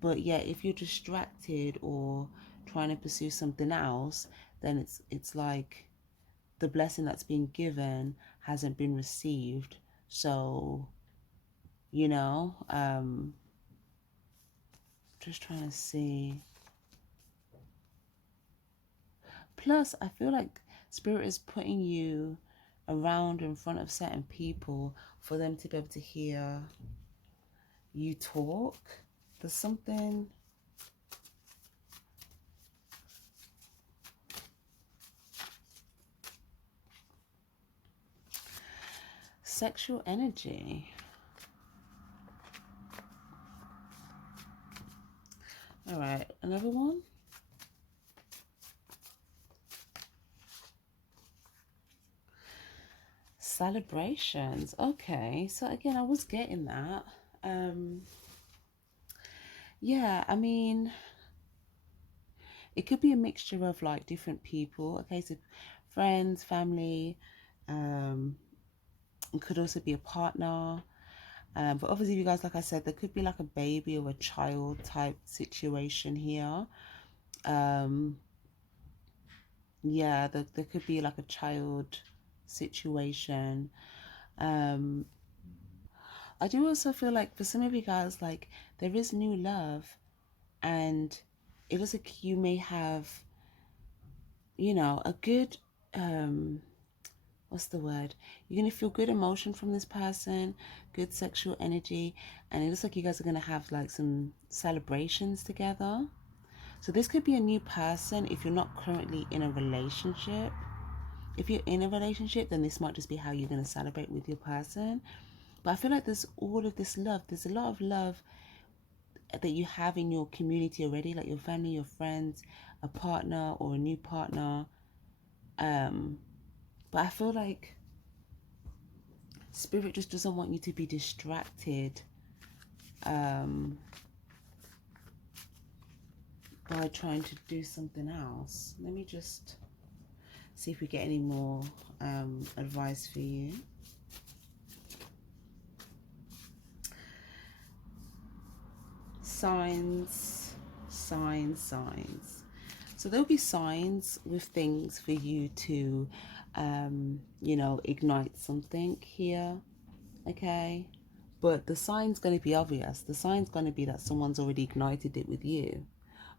but yeah, if you're distracted or trying to pursue something else, then it's like the blessing that's been given hasn't been received. So, you know, just trying to see. Plus, I feel like Spirit is putting you around in front of certain people for them to be able to hear you talk. There's something. Sexual energy. All right, another one. Celebrations. Okay, so again, I was getting that. Um, yeah, I mean, it could be a mixture of like different people. Okay, so friends, family, it could also be a partner. But obviously, you guys, like I said, there could be like a baby or a child type situation here. Um, yeah, there could be like a child situation. Um, I do also feel like for some of you guys, like there is new love, and it looks like you may have, you know, a good, what's the word? You're gonna feel good emotion from this person, good sexual energy, and it looks like you guys are gonna have like some celebrations together. So this could be a new person if you're not currently in a relationship. If you're in a relationship, then this might just be how you're gonna celebrate with your person. But I feel like there's all of this love. There's a lot of love that you have in your community already, like your family, your friends, a partner or a new partner. But I feel like Spirit just doesn't want you to be distracted by trying to do something else. Let me just see if we get any more advice for you. Signs, signs, signs. So there'll be signs with things for you to, you know, ignite something here, okay? But the sign's going to be obvious. The sign's going to be that someone's already ignited it with you.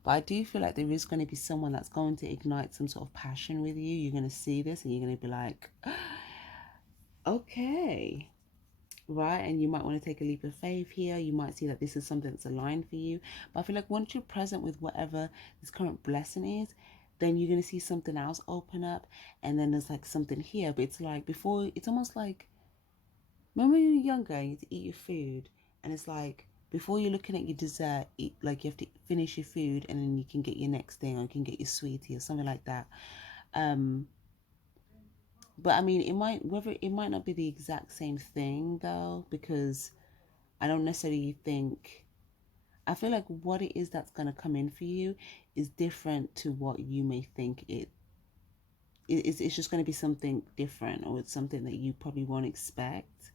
But I do feel like there is going to be someone that's going to ignite some sort of passion with you. You're going to see this and you're going to be like, okay, right? And you might want to take a leap of faith here. You might see that this is something that's aligned for you. But I feel like once you're present with whatever this current blessing is, then you're going to see something else open up. And then there's like something here. But it's like before, it's almost like, remember when you were younger, you had to eat your food. And it's like, before you're looking at your dessert, eat, like you have to finish your food and then you can get your next thing, or you can get your sweetie or something like that. Um, but I mean, it might not be the exact same thing though, because I don't necessarily think, I feel like what it is that's going to come in for you is different to what you may think it's just going to be something different, or it's something that you probably won't expect.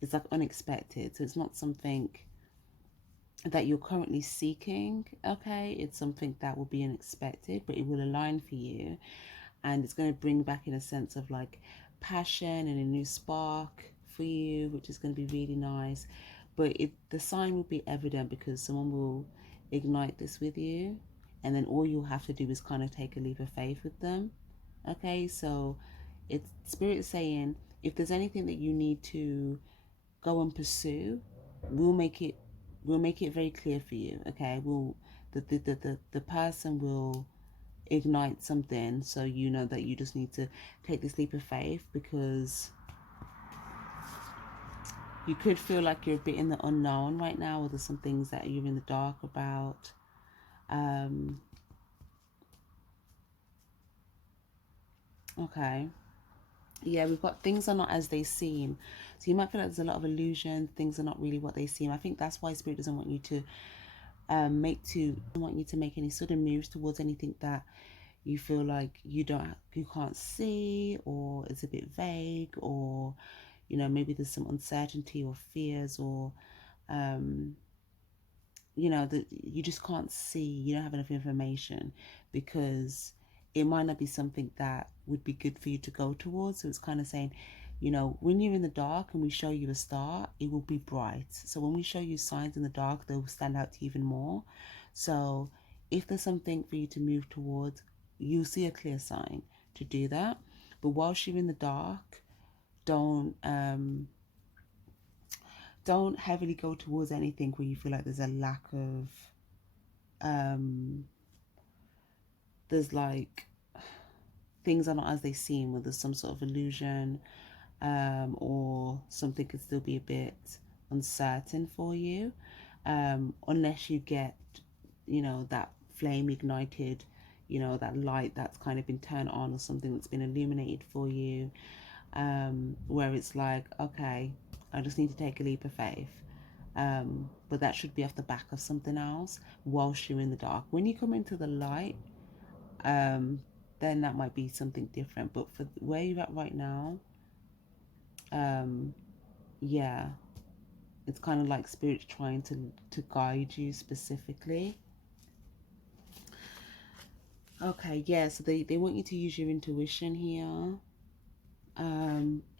It's like unexpected. So it's not something that you're currently seeking, okay? It's something that will be unexpected, but it will align for you. And it's going to bring back in a sense of like passion and a new spark for you, which is going to be really nice. But the sign will be evident because someone will ignite this with you, and then all you'll have to do is kind of take a leap of faith with them. Okay, so it's Spirit saying if there's anything that you need to go and pursue, we'll make it very clear for you. Okay, the person will ignite something, so you know that you just need to take this leap of faith, because You could feel like you're a bit in the unknown right now, or there's some things that you're in the dark about. Okay. Yeah, we've got things are not as they seem. So you might feel like there's a lot of illusion. Things are not really what they seem. I think that's why Spirit doesn't want you to want you to make any sudden moves towards anything that you feel like you can't see, or it's a bit vague, or maybe there's some uncertainty or fears, or um that you just can't see, you don't have enough information, because it might not be something that would be good for you to go towards. So it's kind of saying, when you're in the dark and we show you a star, it will be bright. So when we show you signs in the dark, they'll stand out to you even more. So if there's something for you to move towards, you'll see a clear sign to do that. But whilst you're in the dark, don't don't heavily go towards anything where you feel like there's a lack of there's like things are not as they seem, where there's some sort of illusion, or something could still be a bit uncertain for you, unless you get that flame ignited, that light that's kind of been turned on, or something that's been illuminated for you, where it's like, okay, I just need to take a leap of faith. But that should be off the back of something else whilst you're in the dark. When you come into the light, then that might be something different. But for where you're at right now, yeah, it's kind of like Spirit trying to guide you specifically. Okay, yeah, so they want you to use your intuition here.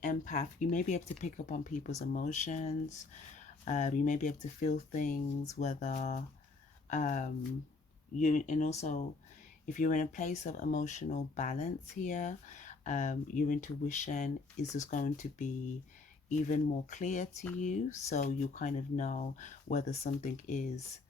Empath, you may be able to pick up on people's emotions. You may be able to feel things, whether and also if you're in a place of emotional balance here, your intuition is just going to be even more clear to you, so you kind of know whether something is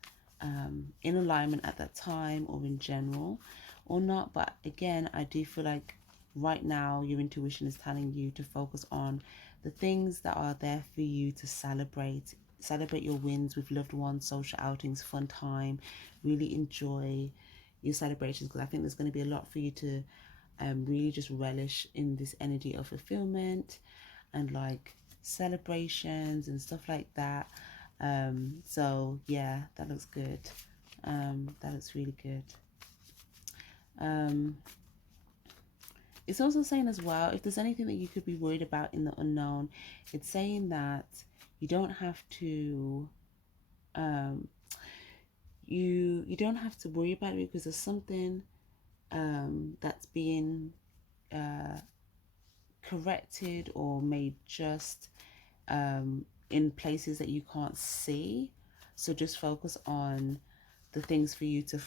in alignment at that time, or in general, or not. But again, I do feel like right now your intuition is telling you to focus on the things that are there for you to celebrate your wins with loved ones, social outings, fun time. Really enjoy your celebrations, because I think there's going to be a lot for you to really just relish in this energy of fulfillment and like celebrations and stuff like that. So yeah, that looks good. That looks really good. It's also saying as well, if there's anything that you could be worried about in the unknown, it's saying that you don't have to you don't have to worry about it, because there's something that's being corrected or made just in places that you can't see. So just focus on the things for you to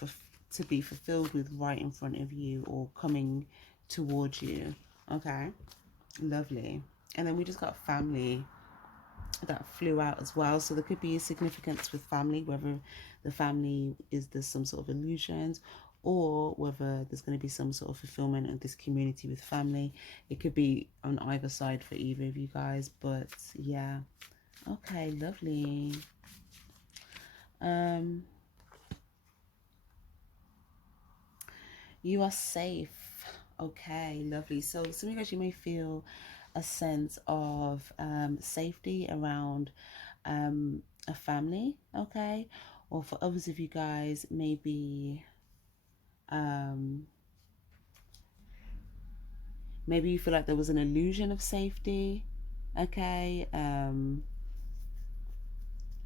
be fulfilled with right in front of you, or coming towards you. Okay, lovely. And then we just got family that flew out as well. So there could be a significance with family, whether the family is there's some sort of illusions, or whether there's going to be some sort of fulfillment of this community with family. It could be on either side for either of you guys, but yeah. Okay, lovely. You are safe. Okay, lovely. So some of you guys, you may feel a sense of safety around a family, okay? Or for others of you guys, maybe maybe you feel like there was an illusion of safety, okay?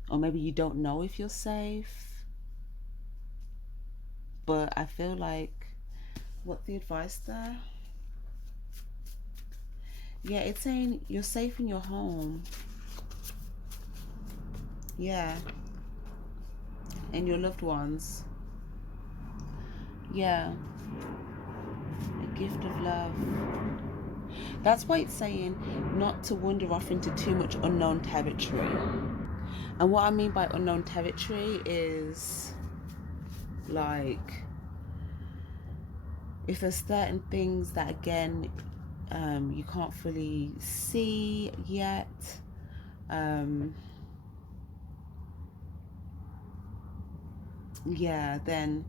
Or maybe you don't know if you're safe. But I feel like, what's the advice there? Yeah, it's saying you're safe in your home. Yeah. And your loved ones. Yeah. A gift of love. That's why it's saying not to wander off into too much unknown territory. And what I mean by unknown territory is like, if there's certain things that again you can't fully see yet, um yeah, then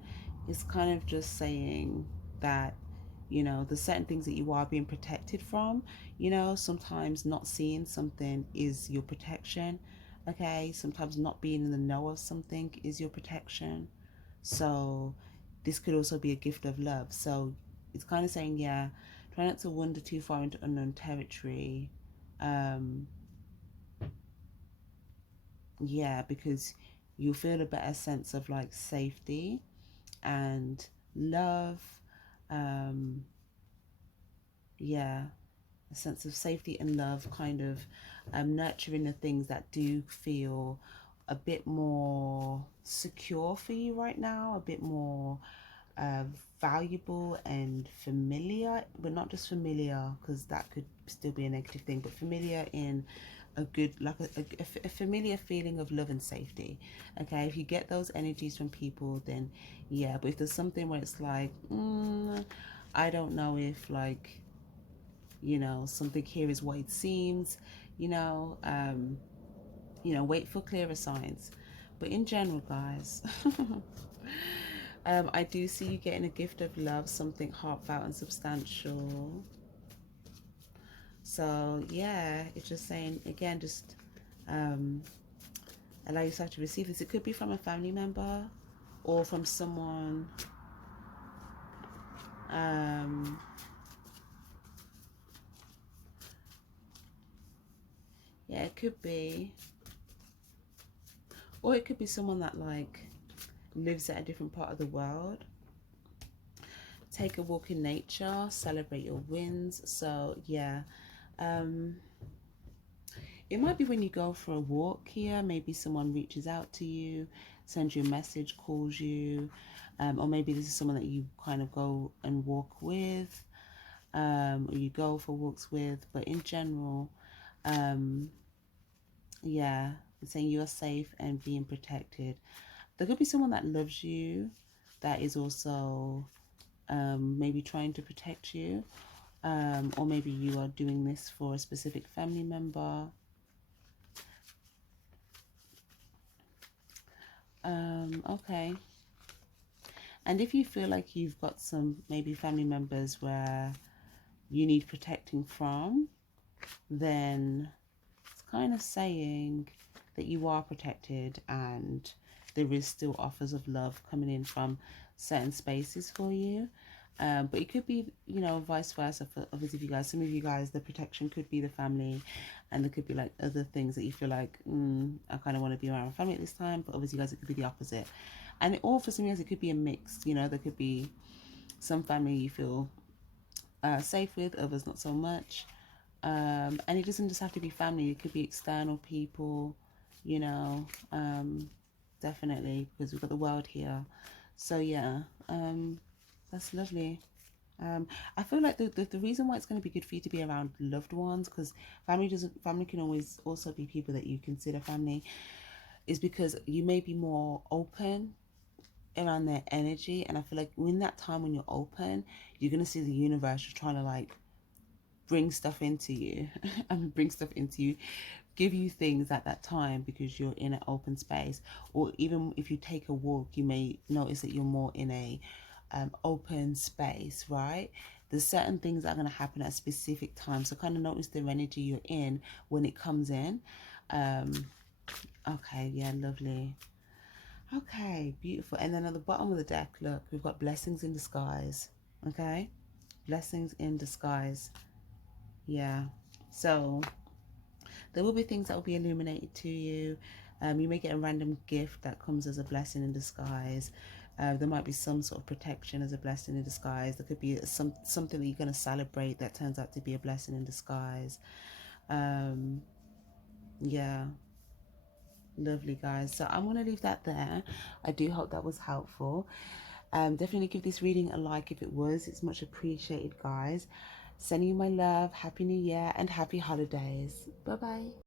it's kind of just saying that, there's certain things that you are being protected from. Sometimes not seeing something is your protection. Okay, sometimes not being in the know of something is your protection. So this could also be a gift of love. So it's kind of saying, yeah, try not to wander too far into unknown territory. um yeah, because you'll feel a better sense of like safety and love. um yeah, a sense of safety and love, kind of nurturing the things that do feel a bit more secure for you right now, a bit more uh, valuable and familiar, but not just familiar, because that could still be a negative thing, but familiar in a good, like a familiar feeling of love and safety. Okay, if you get those energies from people, then yeah. But if there's something where it's like, I don't know if, like, something here is what it seems, you know um wait for clearer signs. But in general, guys, I do see you getting a gift of love, something heartfelt and substantial. So yeah, it's just saying again, just um, allow yourself to receive this. It could be from a family member or from someone. Um, yeah, it could be, or it could be someone that like lives at a different part of the world. Take a walk in nature, celebrate your wins. So yeah, um, it might be when you go for a walk here, maybe someone reaches out to you, sends you a message, calls you, or maybe this is someone that you kind of go and walk with, or you go for walks with. But in general, um, yeah, it's saying you're safe and being protected. There could be someone that loves you, that is also maybe trying to protect you, or maybe you are doing this for a specific family member. Okay. And if you feel like you've got some maybe family members where you need protecting from, then it's kind of saying that you are protected and there is still offers of love coming in from certain spaces for you. But it could be, vice versa. For obviously, if you guys, some of you guys, the protection could be the family, and there could be like other things that you feel like, I kind of want to be around family at this time. But obviously, you guys, it could be the opposite. And or for some of you guys, it could be a mix. There could be some family you feel safe with, others not so much. And it doesn't just have to be family, it could be external people, you know, um, definitely, because we've got the world here. So yeah, that's lovely. I feel like the reason why it's going to be good for you to be around loved ones, because family can always also be people that you consider family, is because you may be more open around their energy. And I feel like in that time when you're open, you're going to see the universe just trying to like bring stuff into you and bring stuff into you, give you things at that time because you're in an open space. Or even if you take a walk, you may notice that you're more in a open space, right? There's certain things that are going to happen at a specific time, so kind of notice the energy you're in when it comes in. um okay, yeah, lovely. Okay, beautiful. And then at the bottom of the deck, look, we've got blessings in disguise. Okay, blessings in disguise. Yeah. So there will be things that will be illuminated to you. You may get a random gift that comes as a blessing in disguise. There might be some sort of protection as a blessing in disguise. There could be something that you're going to celebrate that turns out to be a blessing in disguise. Um, yeah, lovely, guys. So I'm going to leave that there. I do hope that was helpful. Definitely give this reading a like if it was. It's much appreciated, guys. Sending you my love. Happy New Year and happy holidays. Bye bye.